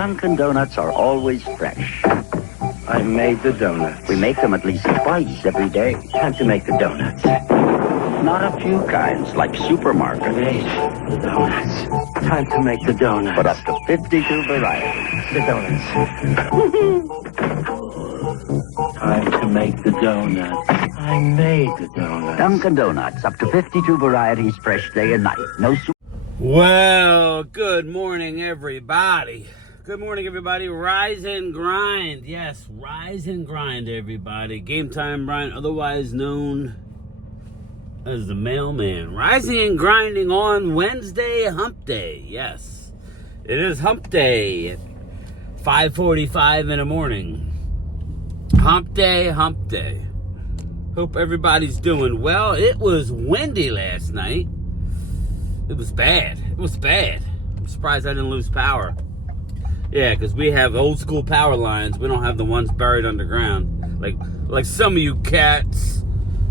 Dunkin' Donuts are always fresh. I made the donuts. We make them at least twice every day. Time to make the donuts. Not a few kinds, like supermarket. Made the donuts. Time to make the donuts. But up to 52 varieties. The donuts. Time to make the donuts. I made the donuts. Dunkin' Donuts, up to 52 varieties, fresh day and night. No Well, good morning, everybody. Good morning, everybody. Rise and grind. Yes, rise and grind, everybody. Game Time Brian, otherwise known as the mailman. Rising and grinding on Wednesday, hump day. Yes, it is hump day at 5:45 in the morning. Hump day, hump day. Hope everybody's doing well. It was windy last night. It was bad. It was bad. I'm surprised I didn't lose power. Yeah, because we have old school power lines. We don't have the ones buried underground. Like some of you cats.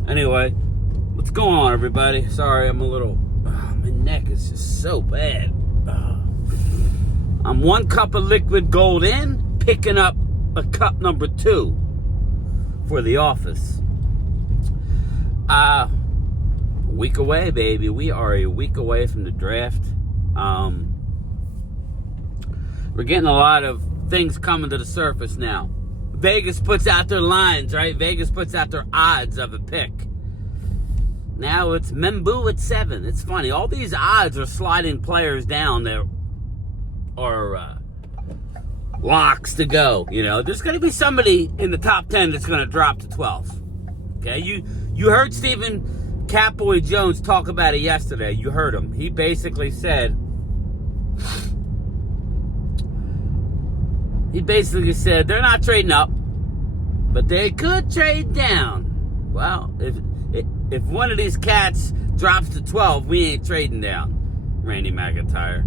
Anyway, what's going on, everybody? Sorry, I'm a little... my neck is just so bad. I'm 1 cup of liquid gold in, picking up a cup number 2 for the office. A week away, baby. We are a week away from the draft. We're getting a lot of things coming to the surface now. Vegas puts out their lines, right? Vegas puts out their odds of a pick. Now it's Membu at 7. It's funny. All these odds are sliding players down there are locks to go. You know, there's going to be somebody in the top 10 that's going to drop to 12. Okay, you heard Stephen Catboy Jones talk about it yesterday. You heard him. He basically said, they're not trading up, but they could trade down. Well, if one of these cats drops to 12, we ain't trading down. Randy McIntyre.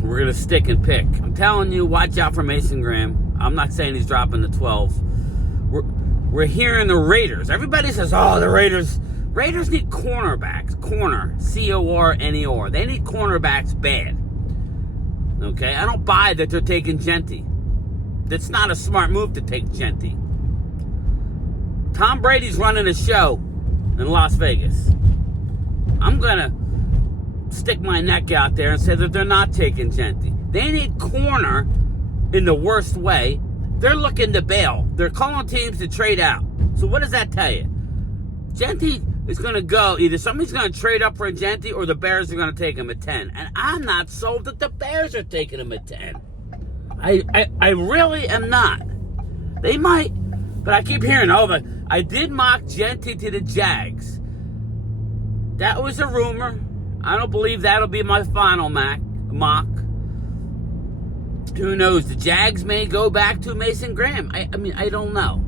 We're going to stick and pick. I'm telling you, watch out for Mason Graham. I'm not saying he's dropping to 12. We're hearing the Raiders. Everybody says, oh, the Raiders need cornerbacks. Corner, C-O-R-N-E-R. They need cornerbacks bad. Okay? I don't buy that they're taking Genty. That's not a smart move to take Genty. Tom Brady's running a show in Las Vegas. I'm going to stick my neck out there and say that they're not taking Genty. They need corner in the worst way. They're looking to bail. They're calling teams to trade out. So what does that tell you? Genty is going to go. Either somebody's going to trade up for a Genty or the Bears are going to take him at 10. And I'm not sold that the Bears are taking him at 10. I really am not. They might, but I keep hearing, I did mock Genty to the Jags. That was a rumor. I don't believe that'll be my final mock. Who knows? The Jags may go back to Mason Graham. I mean, I don't know.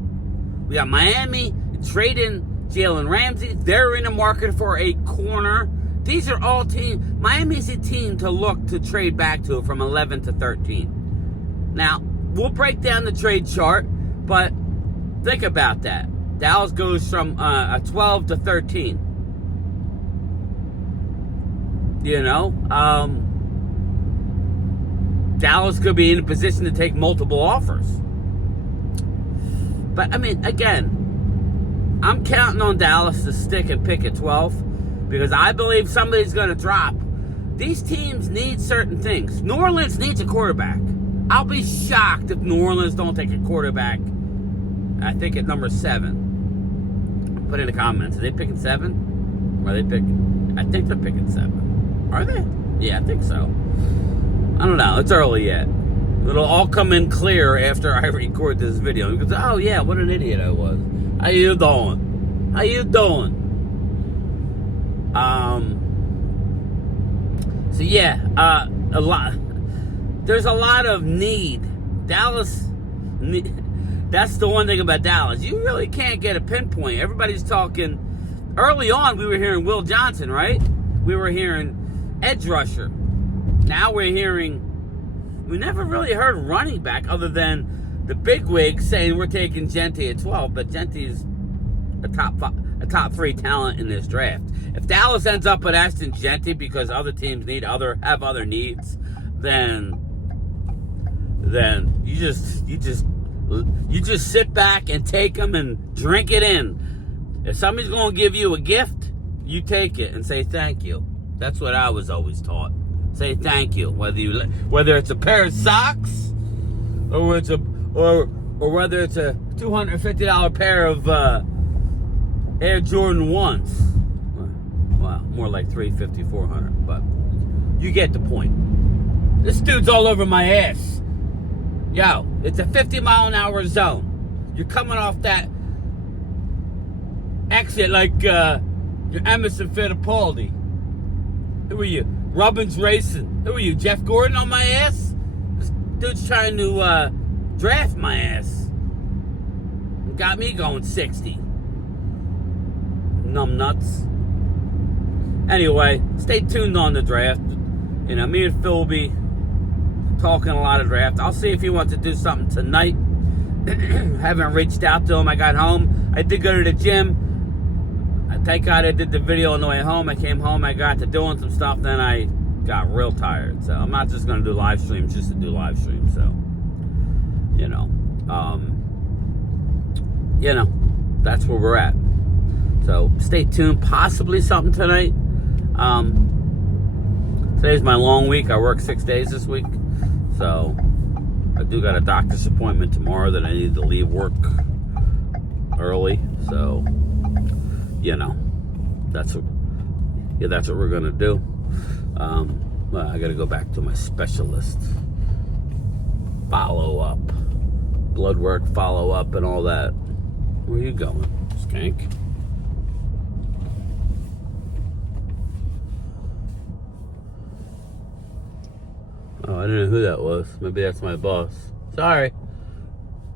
We got Miami trading Jalen Ramsey. They're in the market for a corner. These are all teams. Miami's a team to look to trade back to from 11 to 13. Now, we'll break down the trade chart, but think about that. Dallas goes from a 12 to 13. You know, Dallas could be in a position to take multiple offers. But, I mean, again, I'm counting on Dallas to stick and pick at 12 because I believe somebody's going to drop. These teams need certain things. New Orleans needs a quarterback. I'll be shocked if New Orleans don't take a quarterback, I think, at number 7. Put in the comments. Are they picking 7? Or are they picking? I think they're picking 7. Are they? Yeah, I think so. I don't know. It's early yet. It'll all come in clear after I record this video. Because, oh, yeah, what an idiot I was. How you doing? How you doing? So, yeah, there's a lot of need. Dallas, that's the one thing about Dallas. You really can't get a pinpoint. Everybody's talking. Early on, we were hearing Will Johnson, right? We were hearing edge rusher. Now we're hearing, we never really heard running back other than the bigwigs saying we're taking Genty at 12, but Genty's a top a top 3 talent in this draft. If Dallas ends up with Ashton Genty because other teams have other needs, then you just sit back and take them and drink it in. If somebody's going to give you a gift, you take it and say thank you. That's what I was always taught. Say thank you, whether it's a pair of socks or whether it's a $250 pair of Air Jordan 1s. Well, more like $350, $400, but you get the point. This dude's all over my ass. Yo, it's a 50-mile-an-hour zone. You're coming off that exit like you're Emerson Fittipaldi. Who are you? Robbins Racing. Who are you? Jeff Gordon on my ass? This dude's trying to draft my ass. Got me going 60. Numb nuts. Anyway, stay tuned on the draft. You know, me and Phil will be talking a lot of draft. I'll see if he wants to do something tonight. Haven't reached out to him. I got home. I did go to the gym. Thank God I did the video on the way home. I came home. I got to doing some stuff. Then I got real tired. So I'm not just going to do live streams just to do live streams. So, that's where we're at. So stay tuned. Possibly something tonight. Today's my long week. I work 6 days this week. So I do got a doctor's appointment tomorrow that I need to leave work early. So, that's what we're going to do. Well, I got to go back to my specialist. Follow up. Blood work, follow up, and all that. Where are you going, skank? Oh, I didn't know who that was. Maybe that's my boss. Sorry.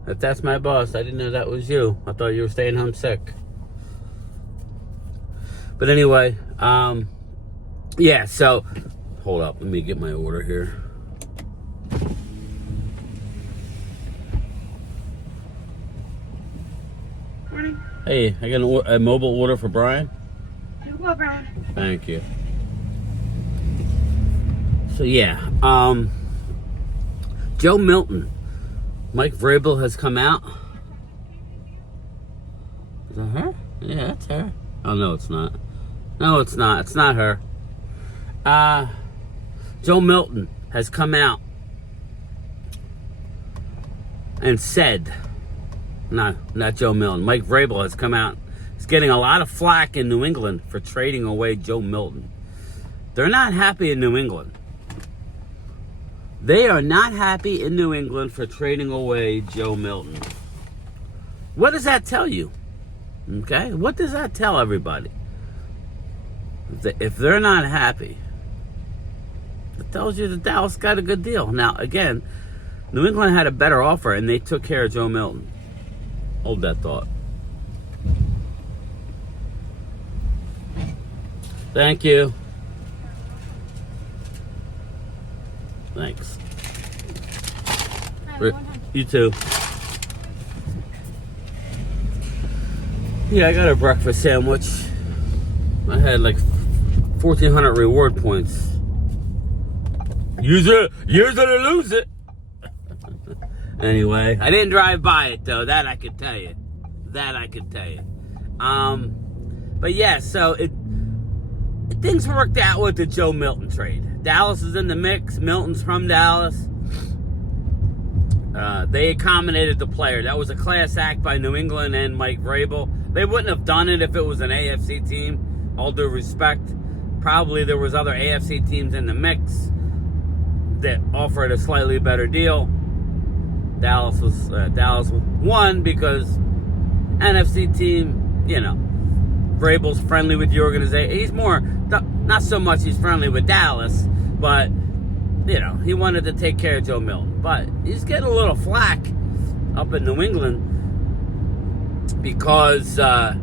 If that's my boss, I didn't know that was you. I thought you were staying home sick. But anyway, yeah, so, hold up. Let me get my order here. Morning. Hey, I got a mobile order for Brian. You go, Brian. Thank you. So yeah, Joe Milton, Mike Vrabel has come out. Is that her? Yeah, that's her. Oh no, it's not. No, it's not. It's not her. Joe Milton has come out and said, no, not Joe Milton. Mike Vrabel has come out. He's getting a lot of flack in New England for trading away Joe Milton. They're not happy in New England. They are not happy in New England for trading away Joe Milton. What does that tell you? Okay? What does that tell everybody? If they're not happy, it tells you that Dallas got a good deal. Now, again, New England had a better offer, and they took care of Joe Milton. Hold that thought. Thank you. Thanks. You too. Yeah, I got a breakfast sandwich. I had like 1,400 reward points. Use it or lose it. Anyway, I didn't drive by it though. That I could tell you. But yeah, so things worked out with the Joe Milton trade. Dallas is in the mix. Milton's from Dallas. They accommodated the player. That was a class act by New England and Mike Vrabel. They wouldn't have done it if it was an AFC team. All due respect. Probably there was other AFC teams in the mix that offered a slightly better deal. Dallas won because NFC team, Vrabel's friendly with the organization. He's not so much he's friendly with Dallas, but, he wanted to take care of Joe Milton. But he's getting a little flack up in New England because a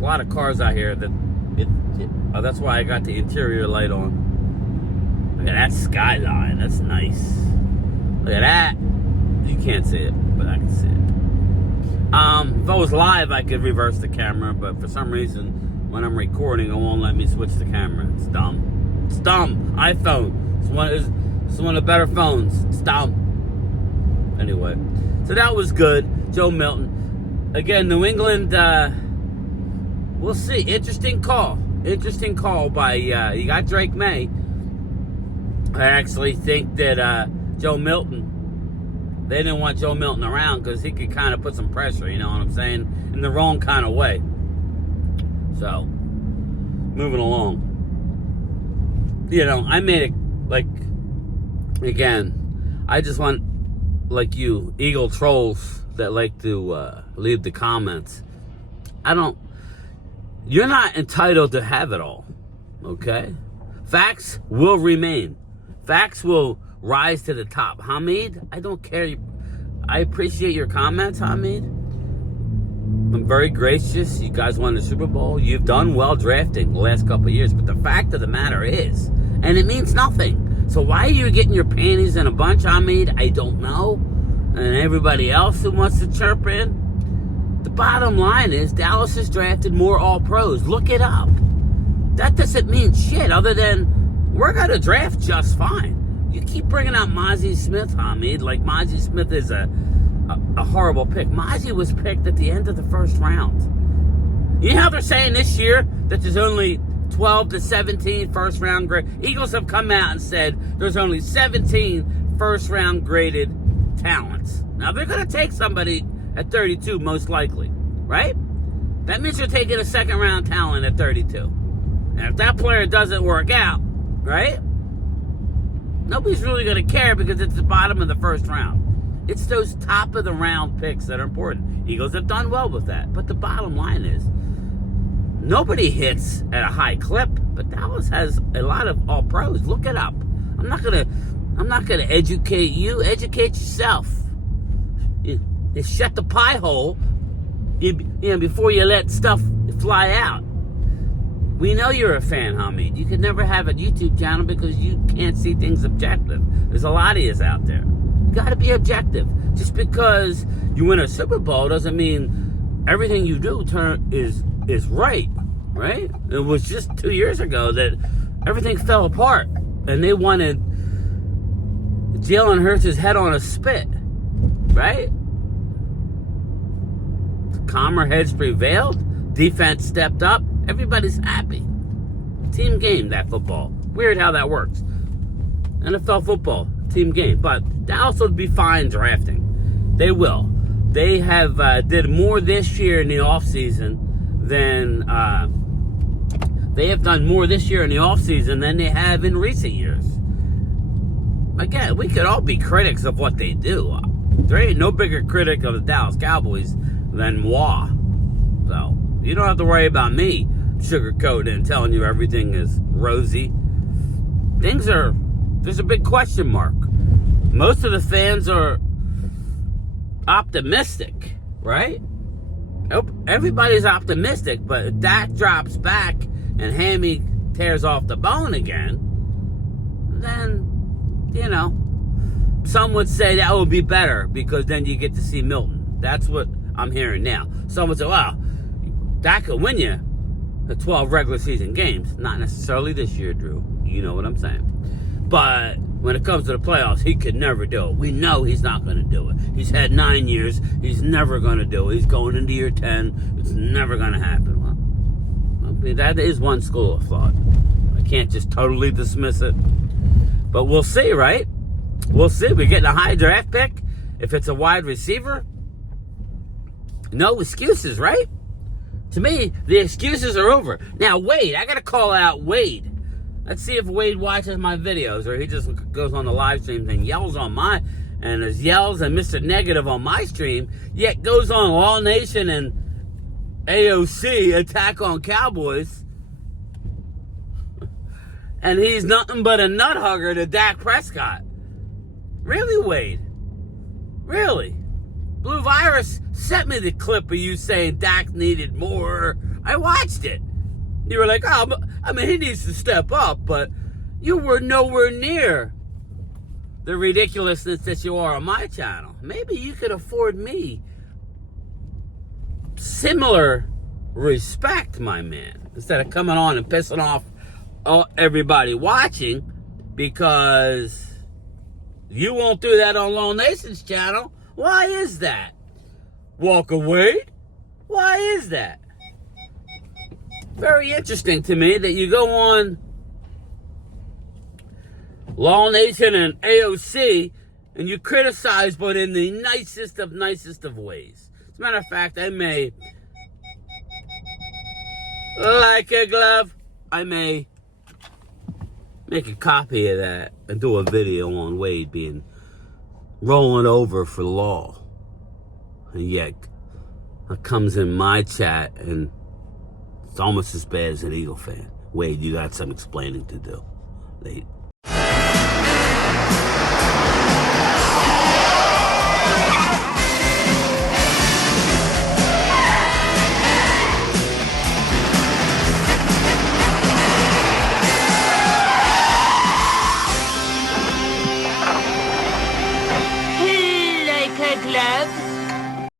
lot of cars out here that's why I got the interior light on. Look at that skyline. That's nice. Look at that. You can't see it, but I can see it. If I was live, I could reverse the camera, but for some reason, when I'm recording, it won't let me switch the camera. It's dumb. It's dumb. iPhone. It's one of the better phones. It's dumb. Anyway, so that was good. Joe Milton. Again, New England, we'll see. Interesting call. Interesting call by, you got Drake May. I actually think that Joe Milton, they didn't want Joe Milton around because he could kind of put some pressure, you know what I'm saying, in the wrong kind of way. So, moving along. You know, I made it, like, again, I just want, like you, Eagle trolls that like to leave the comments. You're not entitled to have it all, okay? Facts will remain. Facts will rise to the top. Hamid, I don't care. I appreciate your comments, Hamid. I'm very gracious. You guys won the Super Bowl. You've done well drafting the last couple of years. But the fact of the matter is, and it means nothing. So why are you getting your panties in a bunch, Hamid? I don't know. And everybody else who wants to chirp in. The bottom line is Dallas has drafted more All-Pros. Look it up. That doesn't mean shit other than we're going to draft just fine. You keep bringing out Mozzie Smith, Hamid, like Mozzie Smith is a horrible pick. Mozzie was picked at the end of the first round. You know how they're saying this year that there's only 12 to 17 first-round grade? Eagles have come out and said there's only 17 first-round graded talents. Now, they're going to take somebody at 32, most likely, right? That means you're taking a second-round talent at 32. And if that player doesn't work out, right, nobody's really going to care because it's the bottom of the first round. It's those top-of-the-round picks that are important. Eagles have done well with that. But the bottom line is, nobody hits at a high clip, but Dallas has a lot of All-Pros. Look it up. I'm not gonna educate you. Educate yourself. You shut the pie hole before you let stuff fly out. We know you're a fan, Hamid. You could never have a YouTube channel because you can't see things objective. There's a lot of yous out there. You got to be objective. Just because you win a Super Bowl doesn't mean everything you do is right, right? It was just 2 years ago that everything fell apart, and they wanted Jalen Hurts' head on a spit, right? Calmer heads prevailed. Defense stepped up. Everybody's happy. Team game, that football. Weird how that works. NFL football, team game. But Dallas will be fine drafting. They will. They have did more this year in the offseason than they have done more this year in the offseason than they have in recent years. Again, we could all be critics of what they do. There ain't no bigger critic of the Dallas Cowboys than moi. So, you don't have to worry about me sugarcoating and telling you everything is rosy. There's a big question mark. Most of the fans are optimistic, right? Everybody's optimistic, but if Dak drops back and Hammy tears off the bone again, then, you know, some would say that would be better because then you get to see Milton. That's what I'm hearing now. Some would say, wow, Dak could win you the 12 regular season games. Not necessarily this year, Drew. You know what I'm saying. But when it comes to the playoffs, he could never do it. We know he's not going to do it. He's had 9 years. He's never going to do it. He's going into year 10. It's never going to happen. Well, I mean, that is one school of thought. I can't just totally dismiss it. But we'll see, right? We'll see. We're getting a high draft pick. If it's a wide receiver, no excuses, right? To me, the excuses are over. Now, Wade, I got to call out Wade. Let's see if Wade watches my videos or he just goes on the live streams and yells on and there's yells and Mr. Negative on my stream, yet goes on All Nation and AOC Attack on Cowboys. And he's nothing but a nut hugger to Dak Prescott. Really, Wade? Really? Blue Virus sent me the clip of you saying Dak needed more. I watched it. You were like, oh, I mean, he needs to step up, but you were nowhere near the ridiculousness that you are on my channel. Maybe you could afford me similar respect, my man, instead of coming on and pissing off everybody watching, because you won't do that on Lone Nation's channel. Why is that? Walker Wade? Why is that? Very interesting to me that you go on Law Nation and AOC and you criticize, but in the nicest of ways. As a matter of fact, I may, like a glove, I may make a copy of that and do a video on Wade being rolling over for law. And yet, it comes in my chat and it's almost as bad as an Eagle fan. Wade, you got some explaining to do. Late.